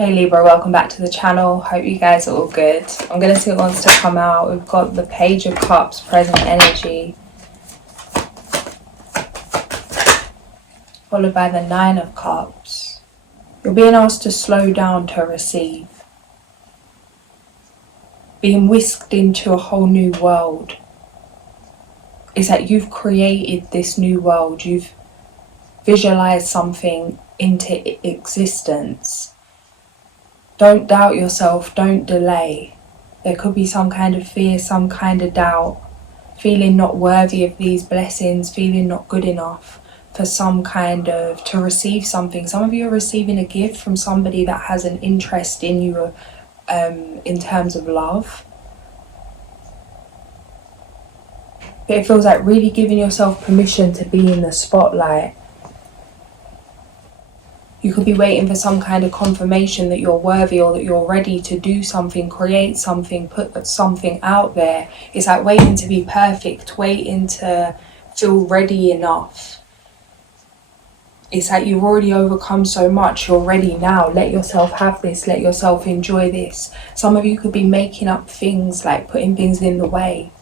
Hey Libra, welcome back to the channel. Hope you guys are all good. I'm going to see what wants to come out. We've got the Page of Cups, present energy, followed by the Nine of Cups. You're being asked to slow down to receive. Being whisked into a whole new world. It's that you've created this new world. You've visualized something into existence. Don't doubt yourself, don't delay. There could be some kind of fear, some kind of doubt, feeling not worthy of these blessings, feeling not good enough for to receive something. Some of you are receiving a gift from somebody that has an interest in you in terms of love. But it feels like really giving yourself permission to be in the spotlight. You could be waiting for some kind of confirmation that you're worthy or that you're ready to do something, create something, put something out there. It's like waiting to be perfect, waiting to feel ready enough. It's like you've already overcome so much, you're ready now. Let yourself have this, let yourself enjoy this. Some of you could be making up things, like putting things in the way.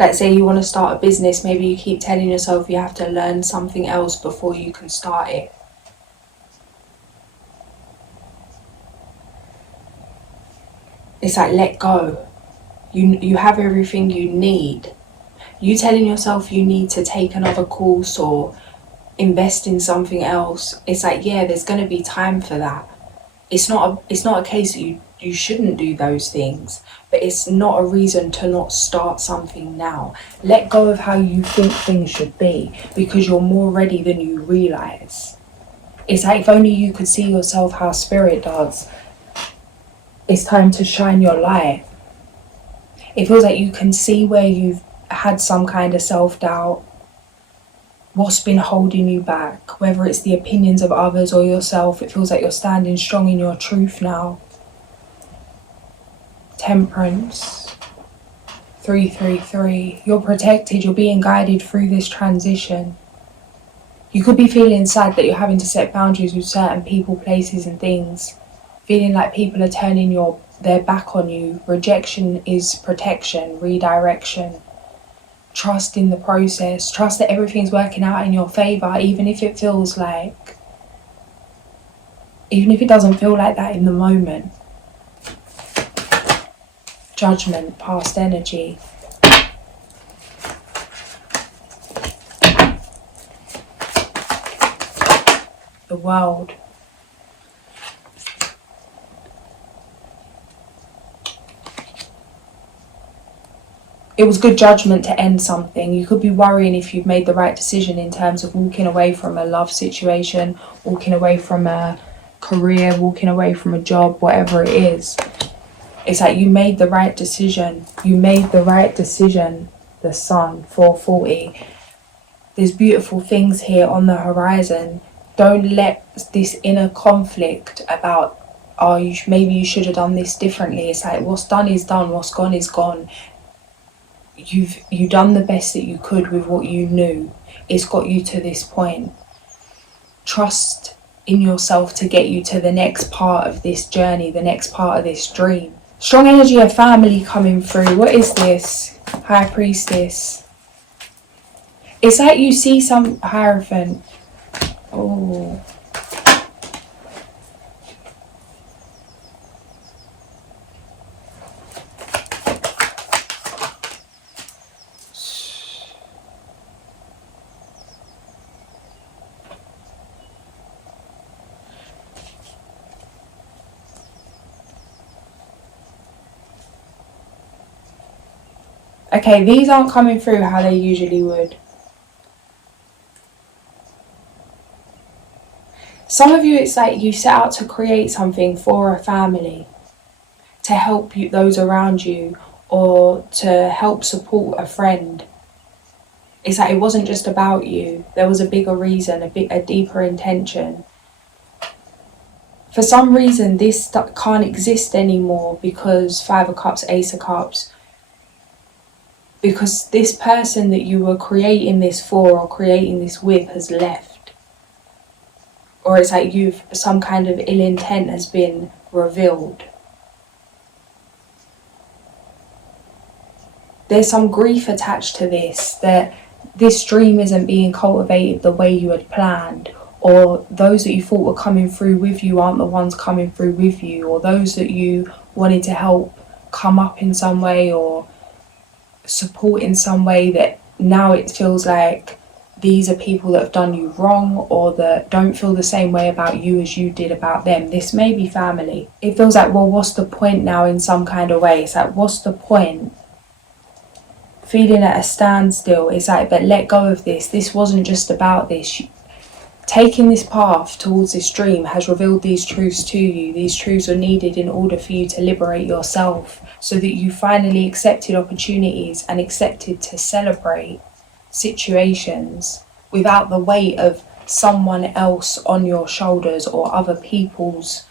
Like say you want to start a business, maybe you keep telling yourself you have to learn something else before you can start it. It's like, let go. You have everything you need. You telling yourself you need to take another course or invest in something else. It's like, yeah, there's going to be time for that. It's not a case that you shouldn't do those things, but it's not a reason to not start something now. Let go of how you think things should be, because you're more ready than you realize. It's like if only you could see yourself how spirit does. It's time to shine your light. It feels like you can see where you've had some kind of self-doubt, what's been holding you back, whether it's the opinions of others or yourself. It feels like you're standing strong in your truth now. Temperance, 333. You're protected, you're being guided through this transition. You could be feeling sad that you're having to set boundaries with certain people, places and things. Feeling like people are turning their back on you. Rejection is protection, redirection. Trust in the process. Trust that everything's working out in your favor, even if it doesn't feel like that in the moment. Judgment, past energy. The world. It was good judgment to end something. You could be worrying if you've made the right decision in terms of walking away from a love situation, walking away from a career, walking away from a job, whatever it is. It's like you made the right decision. You made the right decision. The sun, 440. There's beautiful things here on the horizon. Don't let this inner conflict about, maybe you should have done this differently. It's like what's done is done, what's gone is gone. You've done the best that you could with what you knew. It's got you to this point. Trust in yourself to get you to the next part of this journey, the next part of this dream. Strong energy of family coming through. What is this? High Priestess. It's like you see some Hierophant. Oh. Okay, these aren't coming through how they usually would. Some of you, it's like you set out to create something for a family, to help those around you, or to help support a friend. It's like it wasn't just about you. There was a bigger reason, a deeper intention. For some reason, this can't exist anymore because 5 of Cups, Ace of Cups. Because this person that you were creating this for or creating this with has left. or it's like some kind of ill intent has been revealed. There's some grief attached to this, that this dream isn't being cultivated the way you had planned, or those that you thought were coming through with you aren't the ones coming through with you, or those that you wanted to help come up in some way or support in some way, that now it feels like these are people that have done you wrong, or that don't feel the same way about you as you did about them. This may be family. It feels like, well, what's the point now in some kind of way? It's like, what's the point? Feeling at a standstill. It's like, but let go of this. This wasn't just about this. Taking this path towards this dream has revealed these truths to you. These truths are needed in order for you to liberate yourself, so that you finally accepted opportunities and accepted to celebrate situations without the weight of someone else on your shoulders, or other people's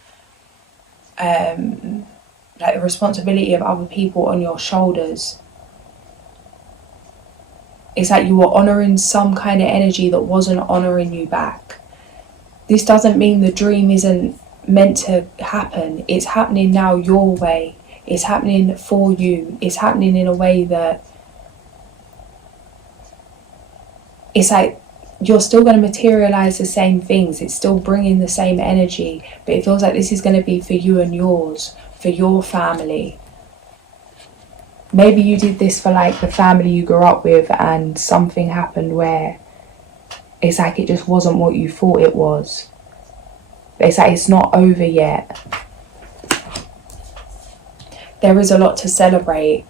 like the responsibility of other people on your shoulders. It's like you were honouring some kind of energy that wasn't honouring you back. This doesn't mean the dream isn't meant to happen. It's happening now your way. It's happening for you. It's happening in a way that it's like you're still going to materialise the same things. It's still bringing the same energy, but it feels like this is going to be for you and yours, for your family. Maybe you did this for like the family you grew up with, and something happened where it's like it just wasn't what you thought it was. But it's like it's not over yet. There is a lot to celebrate.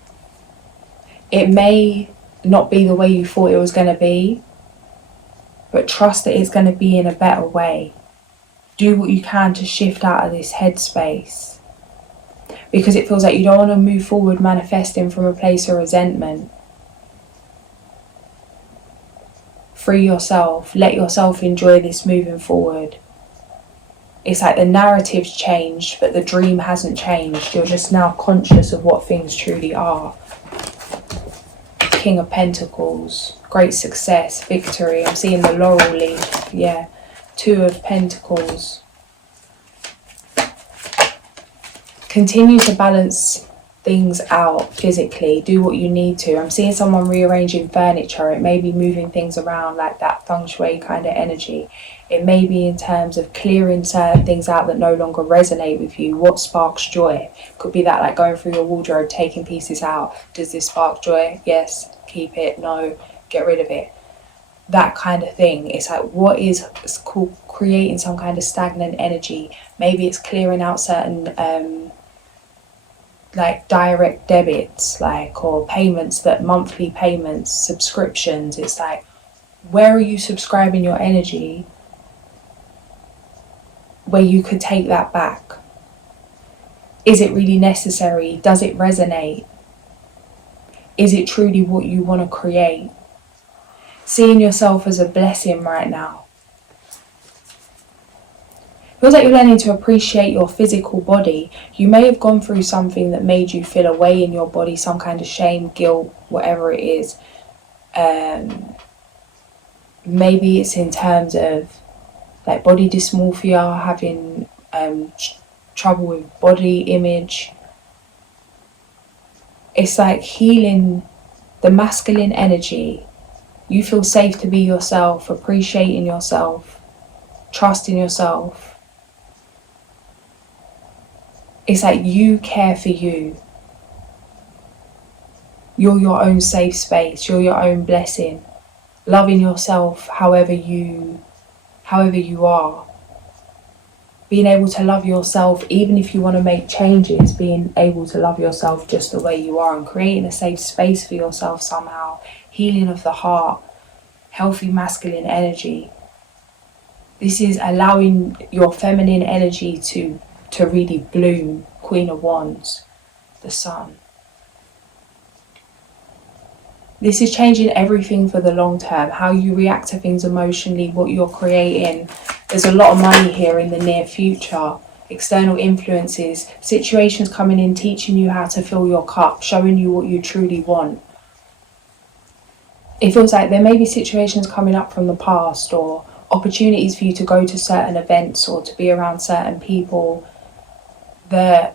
It may not be the way you thought it was going to be, but trust that it's going to be in a better way. Do what you can to shift out of this headspace, because it feels like you don't want to move forward manifesting from a place of resentment. Free yourself. Let yourself enjoy this moving forward. It's like the narrative's changed, but the dream hasn't changed. You're just now conscious of what things truly are. King of Pentacles, great success, victory. I'm seeing the laurel leaf. Yeah. Two of Pentacles. Continue to balance things out physically. Do what you need to. I'm seeing someone rearranging furniture. It may be moving things around, like that feng shui kind of energy. It may be in terms of clearing certain things out that no longer resonate with you. What sparks joy? Could be that, like going through your wardrobe, taking pieces out. Does this spark joy? Yes. Keep it. No. Get rid of it. That kind of thing. It's like, what is, it's called creating some kind of stagnant energy. Maybe it's clearing out certain like direct debits, like, or payments, that monthly payments, subscriptions. It's like, where are you subscribing your energy where you could take that back? Is it really necessary? Does it resonate? Is it truly what you want to create? Seeing yourself as a blessing right now. Feels like you're learning to appreciate your physical body. You may have gone through something that made you feel a way in your body, some kind of shame, guilt, whatever it is. Maybe it's in terms of like body dysmorphia, having trouble with body image. It's like healing the masculine energy. You feel safe to be yourself, appreciating yourself, trusting yourself. It's like you care for you. You're your own safe space. You're your own blessing. Loving yourself however you are. Being able to love yourself, even if you want to make changes, being able to love yourself just the way you are, and creating a safe space for yourself somehow. Healing of the heart, healthy masculine energy. This is allowing your feminine energy to really bloom. Queen of Wands, the Sun. This is changing everything for the long term. How you react to things emotionally, what you're creating. There's a lot of money here in the near future. External influences, situations coming in, teaching you how to fill your cup, showing you what you truly want. It feels like there may be situations coming up from the past, or opportunities for you to go to certain events or to be around certain people that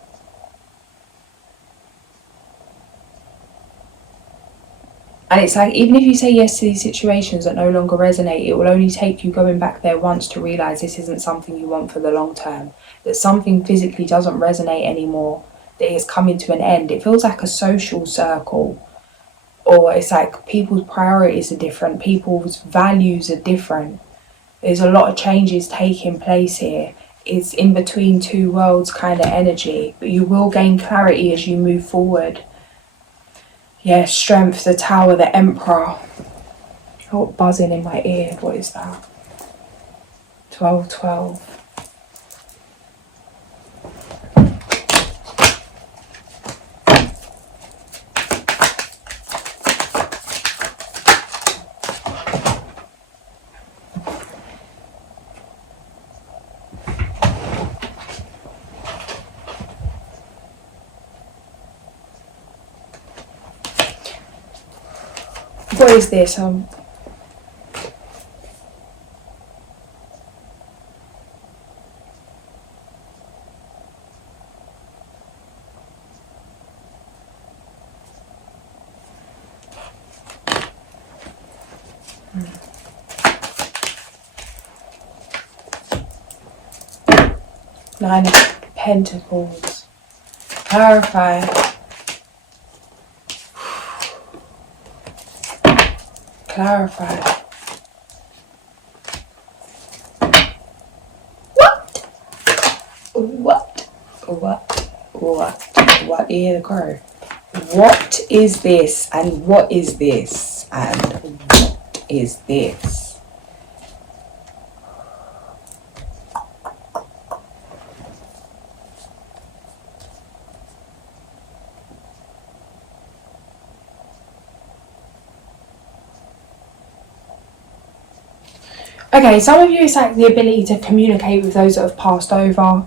and it's like, even if you say yes to these situations that no longer resonate, it will only take you going back there once to realise this isn't something you want for the long term, that something physically doesn't resonate anymore, that it's coming to an end. It feels like a social circle, or it's like people's priorities are different, people's values are different. There's a lot of changes taking place here. It's in between two worlds kind of energy, but you will gain clarity as you move forward. Yeah, Strength, the Tower, the Emperor. Oh, buzzing in my ear. What is that? 12. What is this? 9 of Pentacles. Clarify. Clarify. What is the crow? What is this? And what is this? And what is this? Okay, some of you, it's like the ability to communicate with those that have passed over.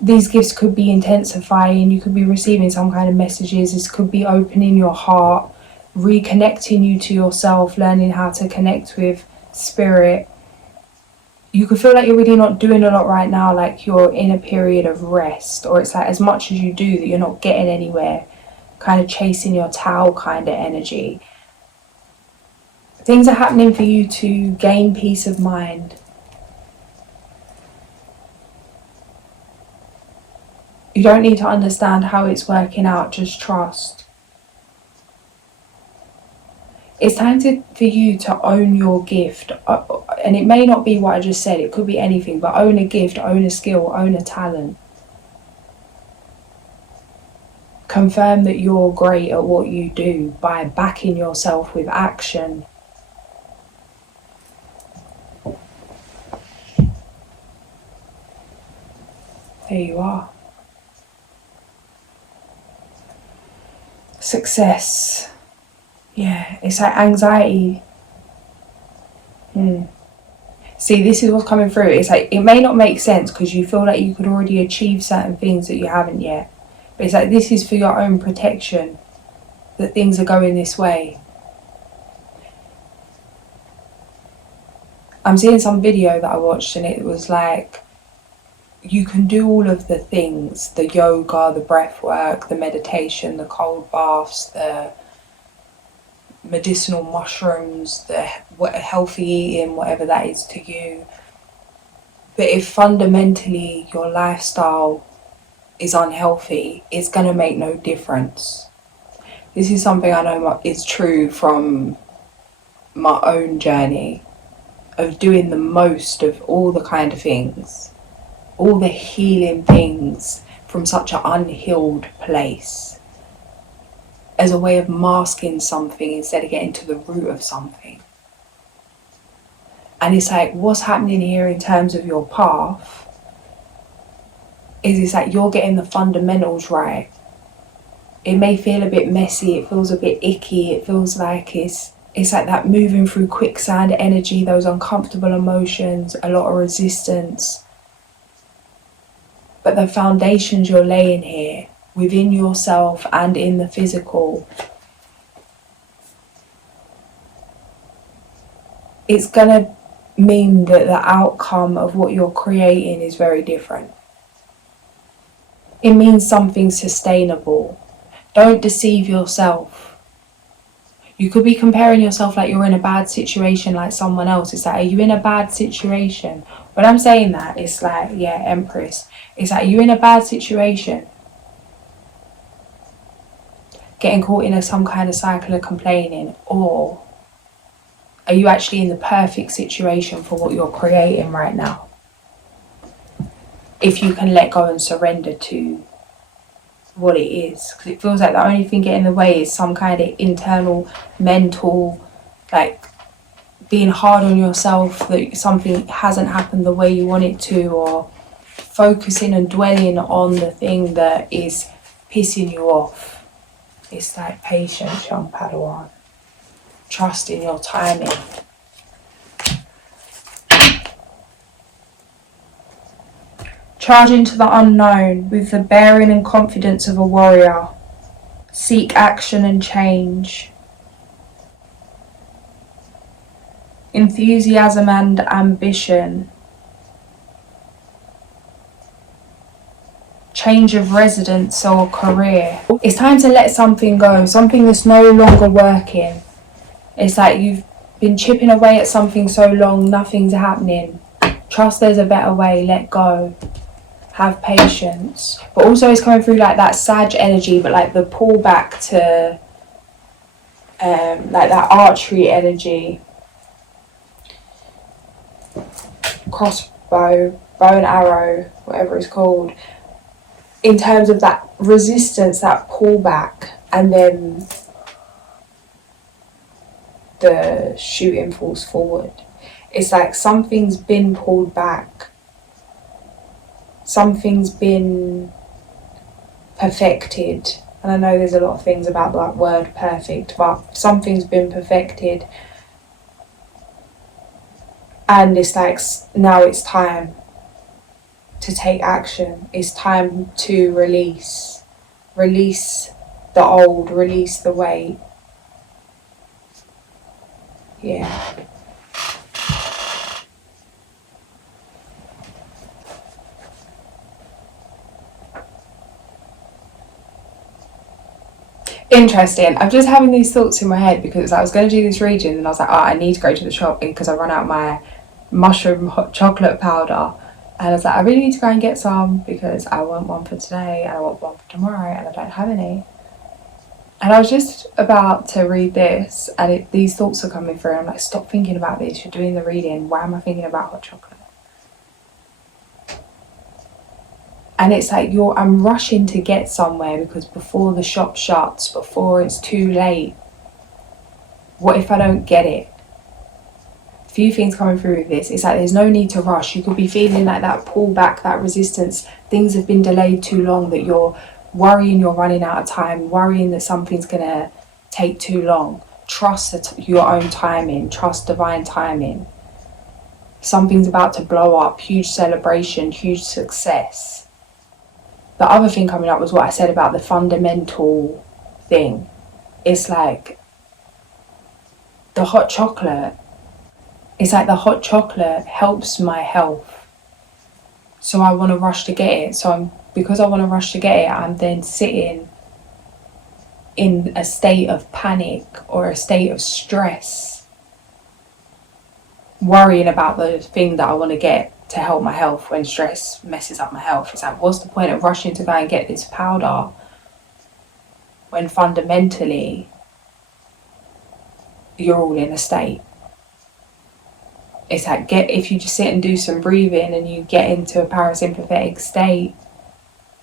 These gifts could be intensifying. You could be receiving some kind of messages. This could be opening your heart, reconnecting you to yourself, learning how to connect with spirit. You could feel like you're really not doing a lot right now, like you're in a period of rest, or it's like as much as you do that you're not getting anywhere, kind of chasing your tail kind of energy. Things are happening for you to gain peace of mind. You don't need to understand how it's working out, just trust. It's time for you to own your gift. And it may not be what I just said, it could be anything, but own a gift, own a skill, own a talent. Confirm that you're great at what you do by backing yourself with action. There you are. Success. Yeah, it's like anxiety. See, this is what's coming through. It's like, it may not make sense because you feel like you could already achieve certain things that you haven't yet. But it's like, this is for your own protection, that things are going this way. I'm seeing some video that I watched and it was like, you can do all of the things, the yoga, the breath work, the meditation, the cold baths, the medicinal mushrooms, the healthy eating, whatever that is to you. But if fundamentally your lifestyle is unhealthy, it's going to make no difference. This is something I know is true from my own journey of doing the most of all the kind of things, all the healing things from such an unhealed place, as a way of masking something instead of getting to the root of something. And it's like, what's happening here in terms of your path is it's like you're getting the fundamentals right. It may feel a bit messy, it feels a bit icky, it feels like it's like that moving through quicksand energy, those uncomfortable emotions, a lot of resistance. But the foundations you're laying here, within yourself and in the physical, it's going to mean that the outcome of what you're creating is very different. It means something sustainable. Don't deceive yourself. You could be comparing yourself like you're in a bad situation like someone else. It's like, are you in a bad situation? When I'm saying that, it's like, yeah, Empress. It's like, are you in a bad situation? Getting caught in some kind of cycle of complaining? Or are you actually in the perfect situation for what you're creating right now? If you can let go and surrender to what it is. Because it feels like the only thing getting in the way is some kind of internal, mental, like being hard on yourself that something hasn't happened the way you want it to, or focusing and dwelling on the thing that is pissing you off. It's like patience, young Padawan. Trust in your timing. Charge into the unknown with the bearing and confidence of a warrior. Seek action and change. Enthusiasm and ambition. Change of residence or career. It's time to let something go, something that's no longer working. It's like you've been chipping away at something so long, nothing's happening. Trust there's a better way, let go. Have patience. But also it's coming through like that Sag energy, but like the pull back to like that archery energy. Crossbow, bow and arrow, whatever it's called. In terms of that resistance, that pullback, and then the shooting falls forward. It's like something's been pulled back. Something's been perfected. And I know there's a lot of things about that word perfect, but something's been perfected. And it's like, now it's time to take action. It's time to release the old, release the weight. Yeah. Interesting. I'm just having these thoughts in my head because I was going to do this reading and I was like, I need to go to the shop because I run out my mushroom hot chocolate powder. And I was like, I really need to go and get some because I want one for today and I want one for tomorrow and I don't have any. And I was just about to read this and these thoughts are coming through and I'm like, stop thinking about this, you're doing the reading, why am I thinking about hot chocolate? And it's like I'm rushing to get somewhere because before the shop shuts, before it's too late, what if I don't get it? Few things coming through with this. It's like there's no need to rush. You could be feeling like that pullback, that resistance. Things have been delayed too long that you're worrying you're running out of time, worrying that something's going to take too long. Trust your own timing. Trust divine timing. Something's about to blow up. Huge celebration, huge success. The other thing coming up was what I said about the fundamental thing. It's like the hot chocolate. It's like the hot chocolate helps my health. So I want to rush to get it. Because I want to rush to get it, I'm then sitting in a state of panic or a state of stress, worrying about the thing that I want to get to help my health when stress messes up my health. It's like, what's the point of rushing to go and get this powder when fundamentally you're all in a state? It's like, if you just sit and do some breathing and you get into a parasympathetic state,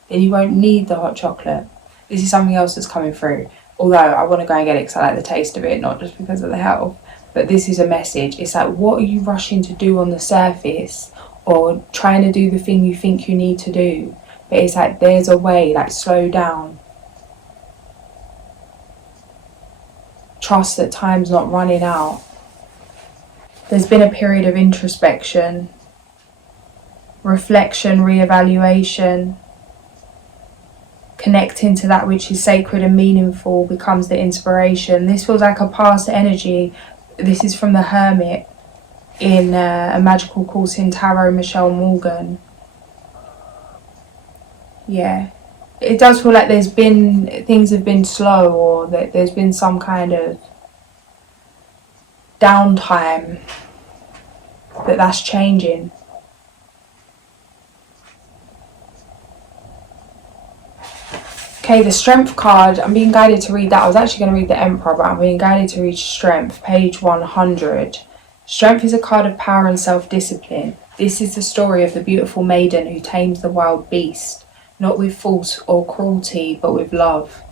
then you won't need the hot chocolate. This is something else that's coming through. Although I want to go and get it because I like the taste of it, not just because of the health. But this is a message. It's like, what are you rushing to do on the surface or trying to do the thing you think you need to do? But it's like, there's a way, like, slow down. Trust that time's not running out. There's been a period of introspection, reflection, reevaluation. Connecting to that which is sacred and meaningful becomes the inspiration. This feels like a past energy. This is from the Hermit. in A Magical Course in Tarot, Michelle Morgan. Yeah, it does feel like things have been slow, or that there's been some kind of downtime, that's changing. Okay, the Strength card, I'm being guided to read that. I was actually going to read the Emperor, but I'm being guided to read Strength, page 100. Strength is a card of power and self-discipline. This is the story of the beautiful maiden who tames the wild beast, not with force or cruelty, but with love.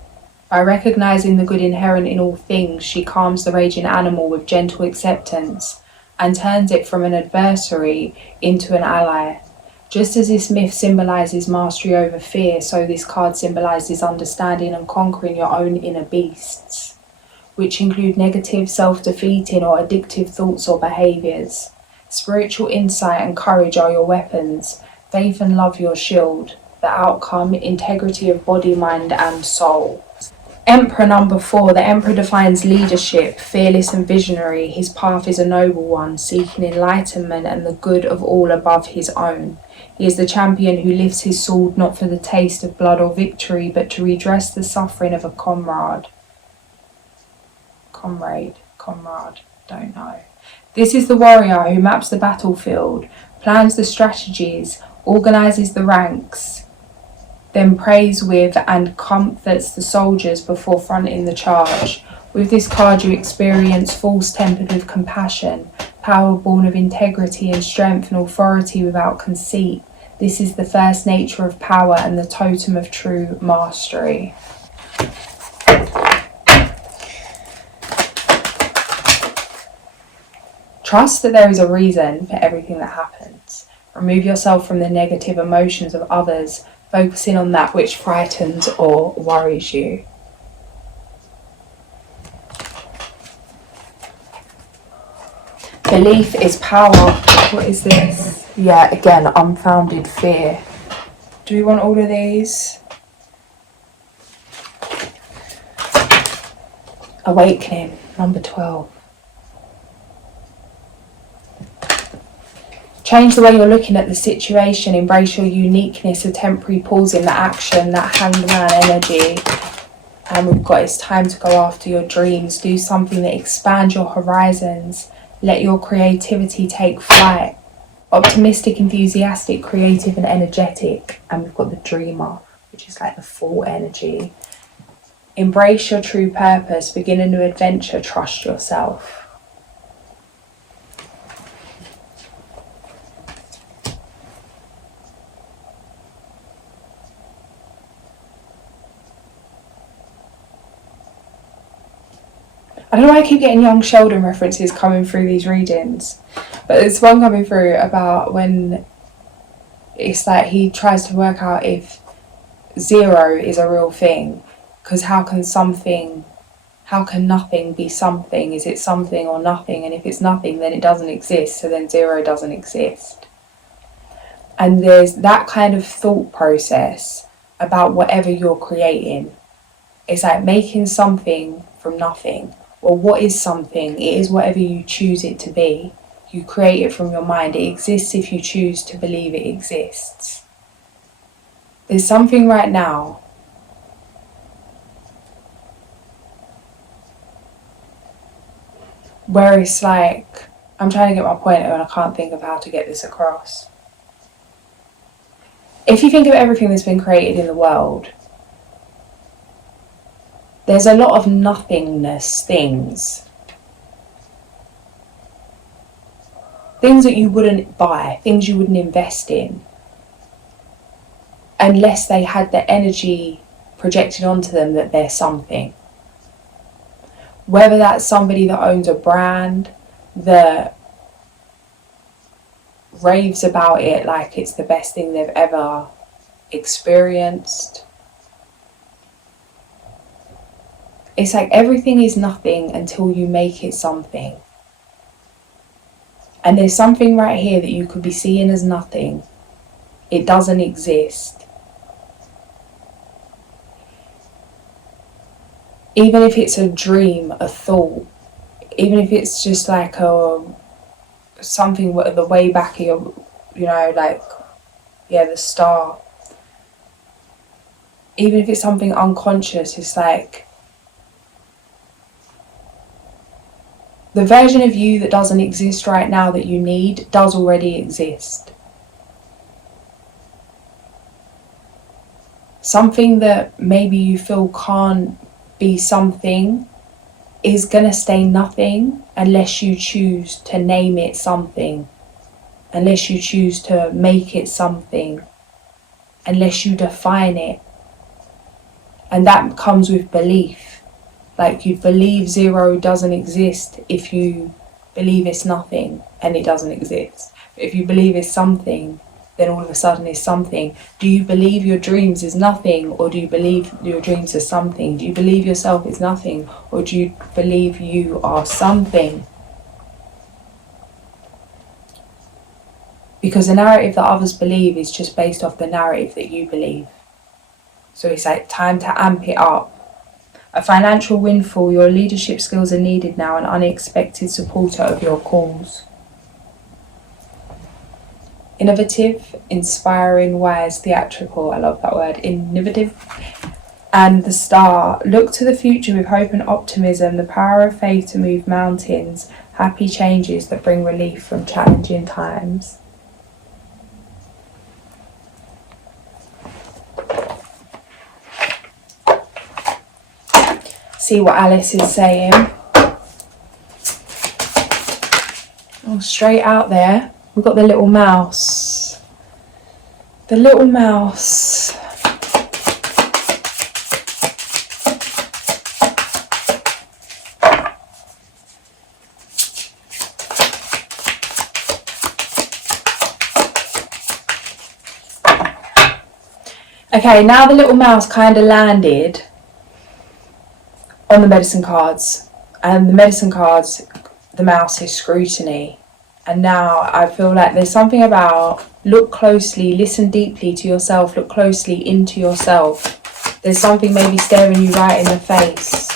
By recognizing the good inherent in all things, she calms the raging animal with gentle acceptance and turns it from an adversary into an ally. Just as this myth symbolizes mastery over fear, so this card symbolizes understanding and conquering your own inner beasts, which include negative, self-defeating or addictive thoughts or behaviors. Spiritual insight and courage are your weapons, faith and love your shield, the outcome, integrity of body, mind and soul. Emperor number 4. The Emperor defines leadership, fearless and visionary. His path is a noble one, seeking enlightenment and the good of all above his own. He is the champion who lifts his sword not for the taste of blood or victory, but to redress the suffering of a comrade, don't know. This is the warrior who maps the battlefield, plans the strategies, organizes the ranks, then prays with and comforts the soldiers before fronting the charge. With this card you experience force tempered with compassion, power born of integrity and strength, and authority without conceit. This is the first nature of power and the totem of true mastery. Trust that there is a reason for everything that happens. Remove yourself from the negative emotions of others, focusing on that which frightens or worries you. Belief is power. What is this? Yeah, again, unfounded fear. Do we want all of these? Awakening, number 12. Change the way you're looking at the situation. Embrace your uniqueness, a temporary pause in the action, that hangman energy. And we've got it's time to go after your dreams. Do something that expands your horizons. Let your creativity take flight. Optimistic, enthusiastic, creative and energetic. And we've got the dreamer, which is like the full energy. Embrace your true purpose. Begin a new adventure. Trust yourself. I don't know why I keep getting young Sheldon references coming through these readings, but there's one coming through about when it's like he tries to work out if 0 is a real thing, because how can nothing be something? Is it something or nothing? And if it's nothing, then it doesn't exist, so then 0 doesn't exist. And there's that kind of thought process about whatever you're creating. It's like making something from nothing. Well, what is something? It is whatever you choose it to be. You create it from your mind. It exists if you choose to believe it exists. There's something right now where it's like, I'm trying to get my point and I can't think of how to get this across. If you think of everything that's been created in the world, there's a lot of nothingness things. Things that you wouldn't buy, things you wouldn't invest in, unless they had the energy projected onto them that they're something. Whether that's somebody that owns a brand that raves about it like it's the best thing they've ever experienced. It's like everything is nothing until you make it something. And there's something right here that you could be seeing as nothing. It doesn't exist. Even if it's a dream, a thought, even if it's just like something at the way back of your, like, the star. Even if it's something unconscious, it's like the version of you that doesn't exist right now that you need does already exist. Something that maybe you feel can't be something is gonna stay nothing unless you choose to name it something, unless you choose to make it something, unless you define it. And that comes with belief. Like, you believe 0 doesn't exist if you believe it's nothing and it doesn't exist. But if you believe it's something, then all of a sudden it's something. Do you believe your dreams is nothing, or do you believe your dreams are something? Do you believe yourself is nothing, or do you believe you are something? Because the narrative that others believe is just based off the narrative that you believe. So it's like time to amp it up. A financial windfall, your leadership skills are needed now, an unexpected supporter of your cause. Innovative, inspiring, wise, theatrical. I love that word, innovative. And the star, look to the future with hope and optimism, the power of faith to move mountains, happy changes that bring relief from challenging times. See what Alice is saying. Oh, straight out there, we've got the little mouse. The little mouse. Okay, now the little mouse kind of landed on the medicine cards, and the medicine cards, the mouse is scrutiny. And now I feel like there's something about look closely, listen deeply to yourself, look closely into yourself. There's something maybe staring you right in the face.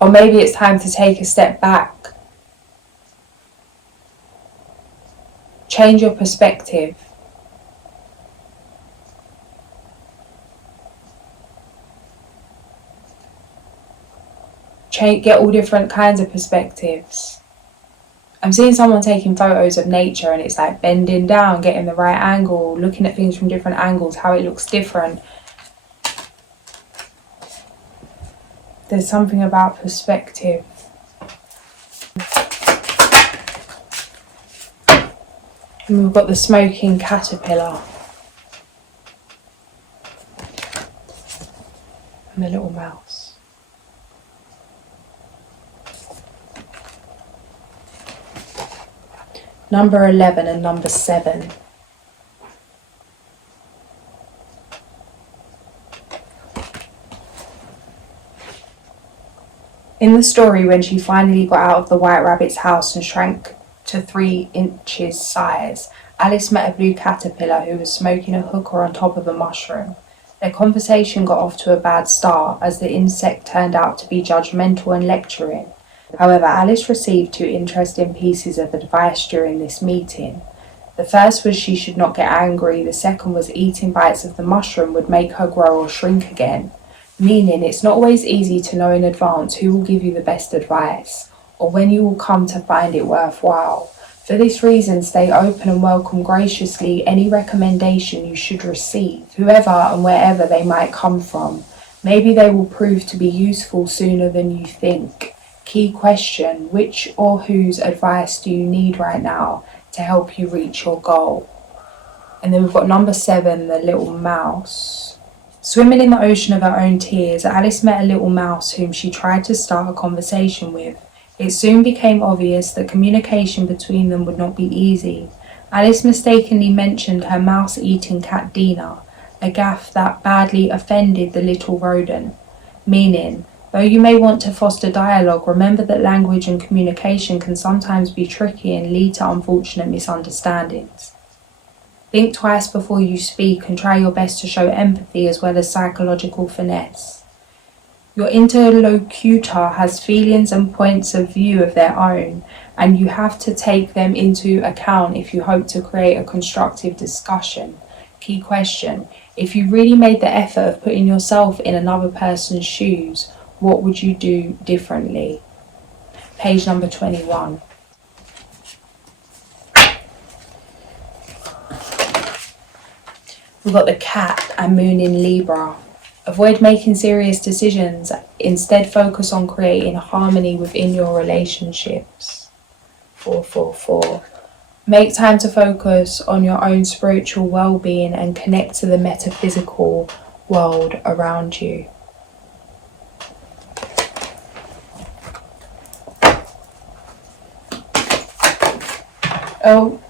Or maybe it's time to take a step back. Change your perspective. Get all different kinds of perspectives. I'm seeing someone taking photos of nature, and it's like bending down, getting the right angle, looking at things from different angles, how it looks different. There's something about perspective. And we've got the smoking caterpillar. And the little mouse. Number 11 and number 7. In the story, when she finally got out of the White Rabbit's house and shrank to 3 inches size, Alice met a blue caterpillar who was smoking a hookah on top of a mushroom. Their conversation got off to a bad start, as the insect turned out to be judgmental and lecturing. However, Alice received 2 interesting pieces of advice during this meeting. The first was she should not get angry. The second was eating bites of the mushroom would make her grow or shrink again, meaning it's not always easy to know in advance who will give you the best advice, or when you will come to find it worthwhile. For this reason, stay open and welcome graciously any recommendation you should receive, whoever and wherever they might come from. Maybe they will prove to be useful sooner than you think. Key question, which or whose advice do you need right now to help you reach your goal? And then we've got number 7, the little mouse. Swimming in the ocean of her own tears, Alice met a little mouse whom she tried to start a conversation with. It soon became obvious that communication between them would not be easy. Alice mistakenly mentioned her mouse-eating cat Dina, a gaffe that badly offended the little rodent, meaning, though you may want to foster dialogue, remember that language and communication can sometimes be tricky and lead to unfortunate misunderstandings. Think twice before you speak and try your best to show empathy as well as psychological finesse. Your interlocutor has feelings and points of view of their own, and you have to take them into account if you hope to create a constructive discussion. Key question: if you really made the effort of putting yourself in another person's shoes, what would you do differently? Page number 21. We've got the cat and moon in Libra. Avoid making serious decisions. Instead, focus on creating harmony within your relationships. 444. Make time to focus on your own spiritual well-being and connect to the metaphysical world around you. Oh,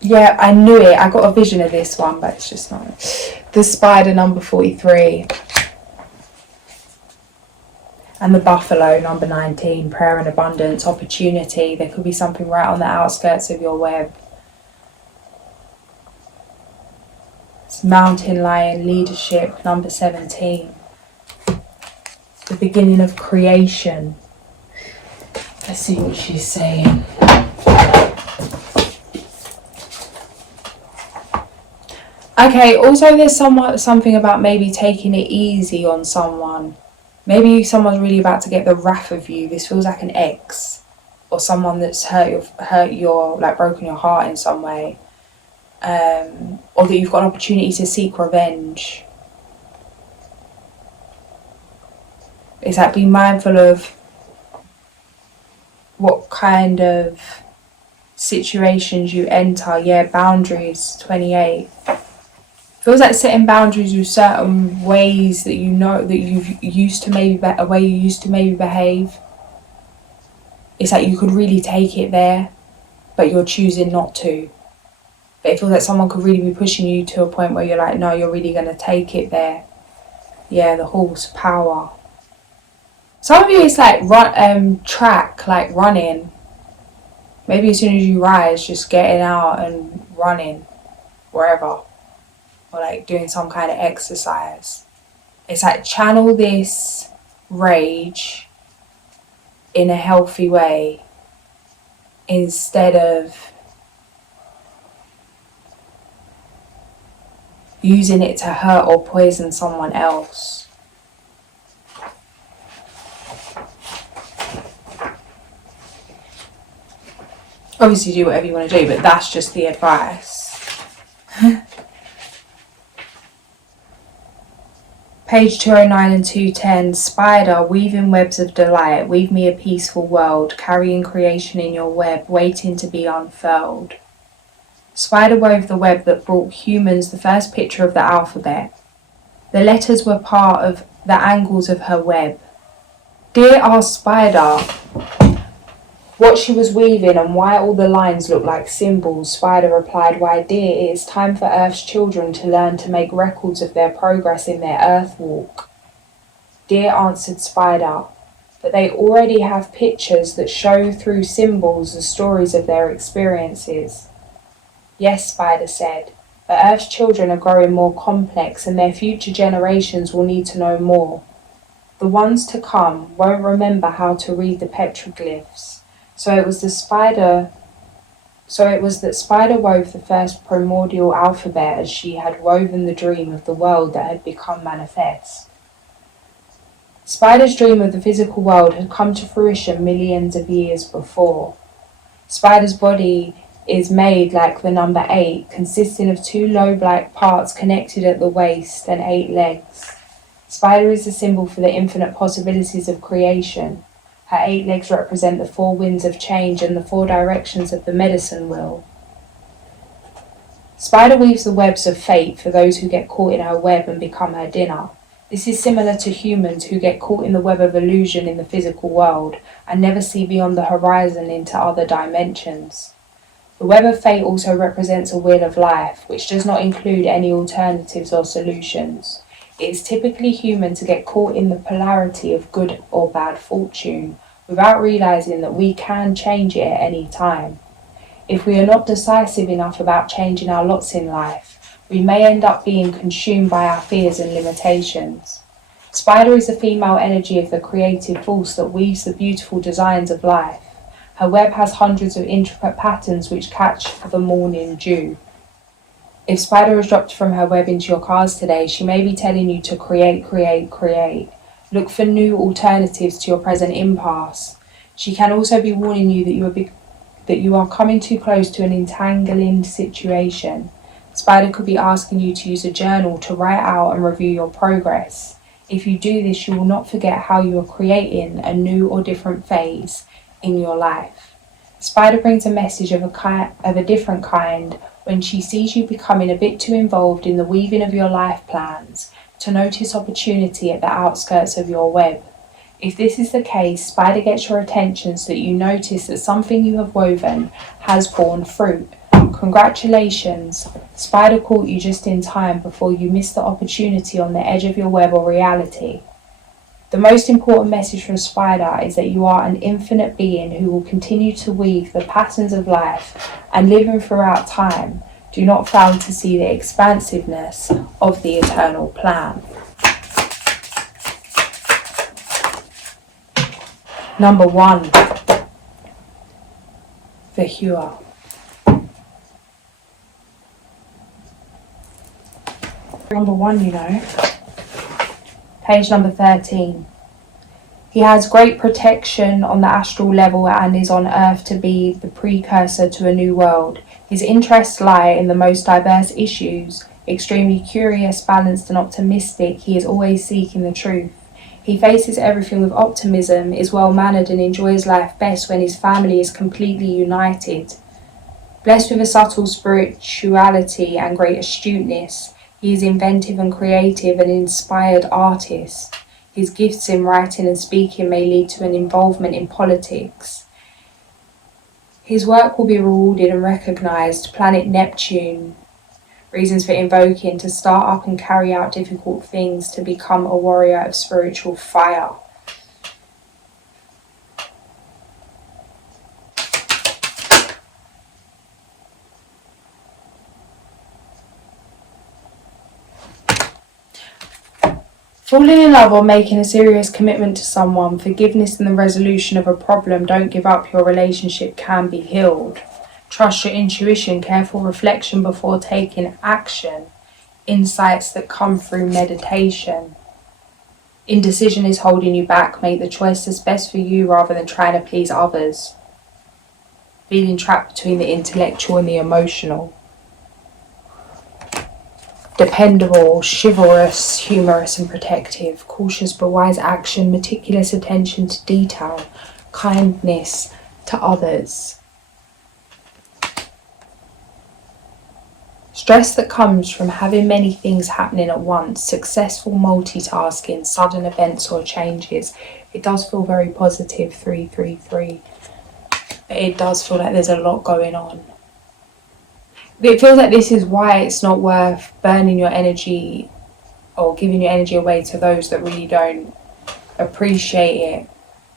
yeah, I knew it. I got a vision of this one, but it's just not. The spider, number 43. And the buffalo, number 19. Prayer and abundance, opportunity. There could be something right on the outskirts of your web. It's mountain lion, leadership, number 17. The beginning of creation. Let's see what she's saying. Okay, also there's something about maybe taking it easy on someone. Maybe someone's really about to get the wrath of you. This feels like an ex or someone that's hurt your like broken your heart in some way. Or that you've got an opportunity to seek revenge. It's like be mindful of what kind of situations you enter. Yeah, boundaries, 28. Feels like setting boundaries with certain ways that you know that you've used to maybe a way you used to maybe behave. It's like you could really take it there, but you're choosing not to. But it feels like someone could really be pushing you to a point where you're like, no, you're really going to take it there. Yeah, the horse, power. Some of you it's like track, like running. Maybe as soon as you rise, just getting out and running wherever. Or like doing some kind of exercise. It's like channel this rage in a healthy way instead of using it to hurt or poison someone else. Obviously do whatever you want to do, but that's just the advice. Page 209 and 210, spider, weaving webs of delight, weave me a peaceful world, carrying creation in your web, waiting to be unfurled. Spider wove the web that brought humans the first picture of the alphabet. The letters were part of the angles of her web. Dear asked Spider what she was weaving and why all the lines looked like symbols. Spider replied, why dear, it is time for Earth's children to learn to make records of their progress in their Earth walk. Dear answered Spider, but they already have pictures that show through symbols the stories of their experiences. Yes, Spider said, but Earth's children are growing more complex and their future generations will need to know more. The ones to come won't remember how to read the petroglyphs. So it was that Spider wove the first primordial alphabet as she had woven the dream of the world that had become manifest. Spider's dream of the physical world had come to fruition millions of years before. Spider's body is made like the number 8, consisting of 2 lobe-like parts connected at the waist and 8 legs. Spider is the symbol for the infinite possibilities of creation. Her 8 legs represent the 4 winds of change and the 4 directions of the medicine wheel. Spider weaves the webs of fate for those who get caught in her web and become her dinner. This is similar to humans who get caught in the web of illusion in the physical world and never see beyond the horizon into other dimensions. The web of fate also represents a wheel of life, which does not include any alternatives or solutions. It is typically human to get caught in the polarity of good or bad fortune, without realizing that we can change it at any time. If we are not decisive enough about changing our lots in life, we may end up being consumed by our fears and limitations. Spider is the female energy of the creative force that weaves the beautiful designs of life. Her web has hundreds of intricate patterns which catch the morning dew. If Spider has dropped from her web into your cards today, she may be telling you to create, create, create. Look for new alternatives to your present impasse. She can also be warning you that you are coming too close to an entangling situation. Spider could be asking you to use a journal to write out and review your progress. If you do this, you will not forget how you are creating a new or different phase in your life. Spider brings a message of a different kind when she sees you becoming a bit too involved in the weaving of your life plans to notice opportunity at the outskirts of your web. If this is the case, Spider gets your attention so that you notice that something you have woven has borne fruit. Congratulations, Spider caught you just in time before you missed the opportunity on the edge of your web or reality. The most important message from Spider is that you are an infinite being who will continue to weave the patterns of life and living throughout time. Do not fail to see the expansiveness of the eternal plan. Number 1, the Hewer. Number 1, you know. Page number 13. He has great protection on the astral level and is on earth to be the precursor to a new world. His interests lie in the most diverse issues. Extremely curious, balanced and optimistic, he is always seeking the truth. He faces everything with optimism, is well-mannered and enjoys life best when his family is completely united. Blessed with a subtle spirituality and great astuteness, he is inventive and creative, an inspired artist. His gifts in writing and speaking may lead to an involvement in politics. His work will be rewarded and recognised. Planet Neptune. Reasons for invoking: to start up and carry out difficult things, to become a warrior of spiritual fire. Falling in love or making a serious commitment to someone, forgiveness and the resolution of a problem, don't give up, your relationship can be healed. Trust your intuition, careful reflection before taking action, insights that come through meditation. Indecision is holding you back, make the choice that's best for you rather than trying to please others. Feeling trapped between the intellectual and the emotional. Dependable, chivalrous, humorous and protective, cautious but wise action, meticulous attention to detail, kindness to others. Stress that comes from having many things happening at once, successful multitasking, sudden events or changes. It does feel very positive, 333. But it does feel like there's a lot going on. It feels like this is why it's not worth burning your energy or giving your energy away to those that really don't appreciate it,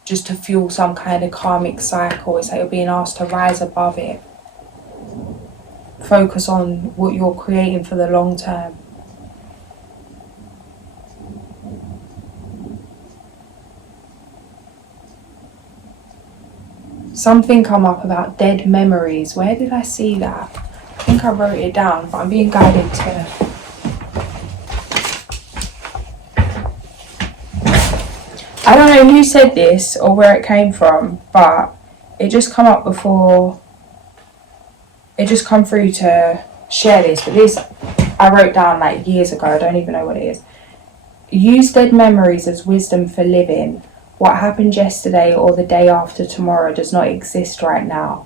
just to fuel some kind of karmic cycle. It's like you're being asked to rise above it. Focus on what you're creating for the long term. Something come up about dead memories. Where did I see that? I think I wrote it down, but I'm being guided to. I don't know who said this or where it came from, but it just come up before. It just come through to share this, but this I wrote down like years ago. I don't even know what it is. Use dead memories as wisdom for living. What happened yesterday or the day after tomorrow does not exist right now.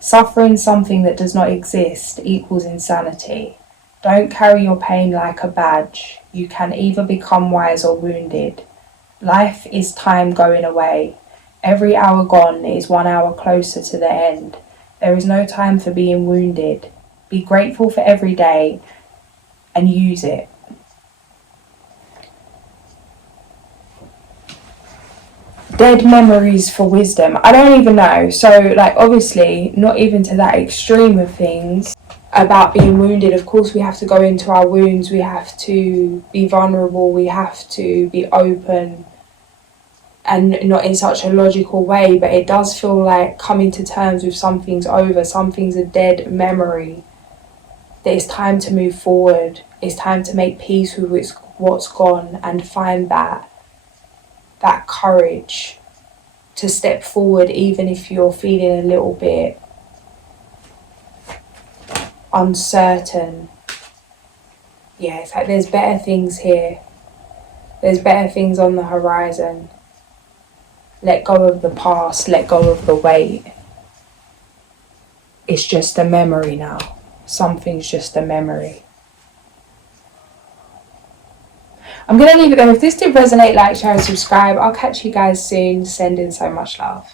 Suffering something that does not exist equals insanity. Don't carry your pain like a badge. You can either become wise or wounded. Life is time going away. Every hour gone is 1 hour closer to the end. There is no time for being wounded. Be grateful for every day and use it. Dead memories for wisdom. I don't even know. So, like, obviously, not even to that extreme of things. about being wounded. Of course, we have to go into our wounds, we have to be vulnerable, we have to be open, and not in such a logical way, but it does feel like coming to terms with something's over, something's a dead memory, that it's time to move forward, it's time to make peace with what's gone and find that courage to step forward, even if you're feeling a little bit uncertain. Yeah, it's like there's better things here. There's better things on the horizon. Let go of the past, let go of the weight. It's just a memory now. Something's just a memory. I'm going to leave it there. If this did resonate, like, share and subscribe. I'll catch you guys soon. Sending so much love.